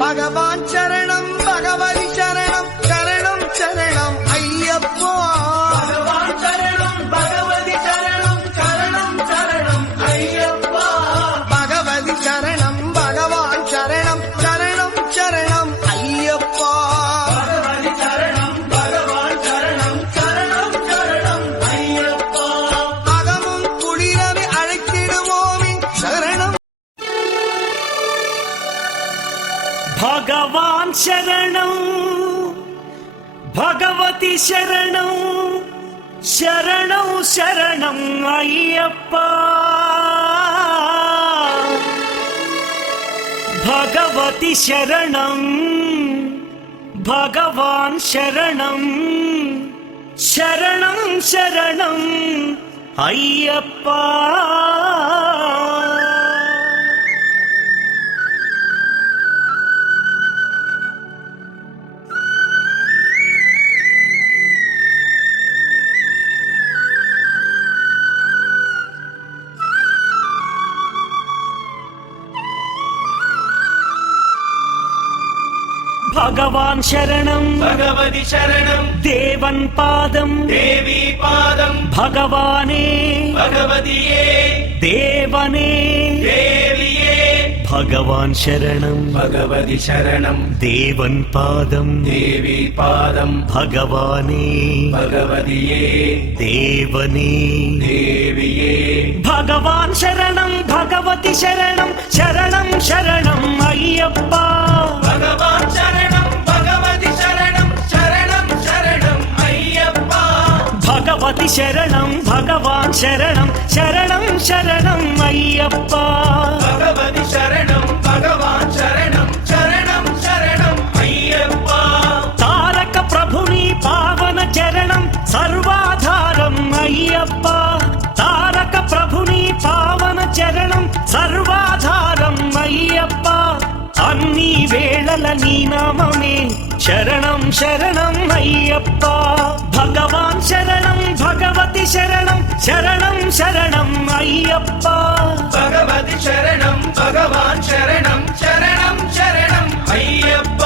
భగవాన్ శరణం భగవతి శరణం శరణం శరణం అయ్యప్ప భగవాన్ శరణం భగవతి శరణం శరణం శరణం అయ్యప్ప భగవతి శరణం భగవాన్ శరణం శరణం శరణం అయ్యప్ప భగవతి శరణం భగవాన్ శరణం శరణం శరణం అయ్యప్ప అగముం కుడిరవి అழைத்திடுவோமின் శరణం భగవాన్ శరణం భగవతి శరణం శరణం శరణం అయ్యప్ప భగవతి శరణం భగవాన్ శరణం శరణం శరణం అయ్యప్ప భగవాన్ శరణం భగవతి శరణం దేవన్ పాదం దేవీ పాదం భగవానే భగవతియే దేవనే దేవియే భగవాన్ శరణం భగవతి శరణం దేవన్ పాదం దేవీ పాదం భగవానే భగవతియే దేవనే దేవియే భగవాన్ శరణం భగవతి శరణం శరణం శరణం అయ్యప్ప భగవాన్ శరణం భగవతి శరణం శరణం శరణం అయ్యప్ప భగవతి శరణం భగవాన్ శరణం శరణం శరణం అయ్యప్ప భగవతి శరణం భగవాన్ శరణం శరణం శరణం అయ్యప్ప తారక ప్రభుని పావన చరణం సర్వాధారం అయ్యప్ప తారక ప్రభుని పావన చరణం సర్వాధారం అయ్యప్ప అన్ని వేళల నీ నామమే శరణం శరణం అయ్యప్ప భగవాన్ శరణం భగవతి శరణం శరణం శరణం అయ్యప్ప భగవతి శరణం భగవాన్ శరణం శరణం శరణం అయ్యప్ప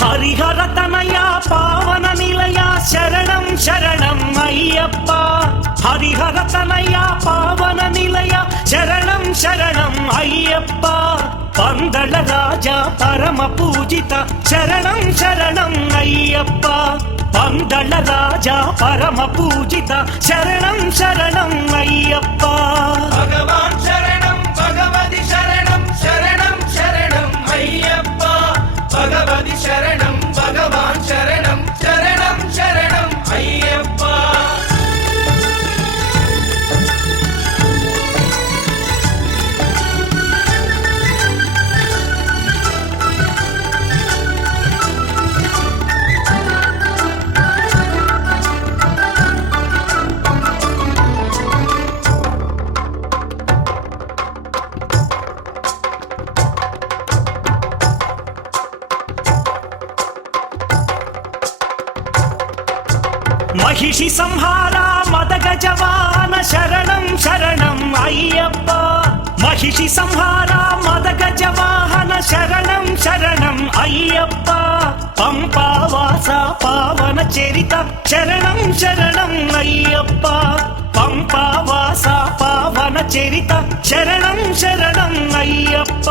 హరిహర తనయ పావన నిలయ శరణం శరణం అయ్యప్ప హరిహర తనయ పావన నిలయ శరణం శరణం అయ్యప్ప పందళ రాజా పరమ పూజిత శరణం శరణం అయ్యప్ప పందళ రాజా పరమ పూజిత శరణం శరణం అయ్యప్ప భగవాన్ శరణం భగవతి శరణం శరణం శరణం అయ్యప్ప భగవతి శరణం భగవాన్ శరణం శరణం శరణం అయ్యప్ప మహిషి సంహార మదగజవాన శరణం శరణం అయ్యప్ప మహిషి సంహార మదగజవాహన శరణం శరణం అయ్యప్ప పంపావాస పావన చరిత శరణం శరణం అయ్యప్ప పంపావాస పావన చరిత శరణం శరణం అయ్యప్ప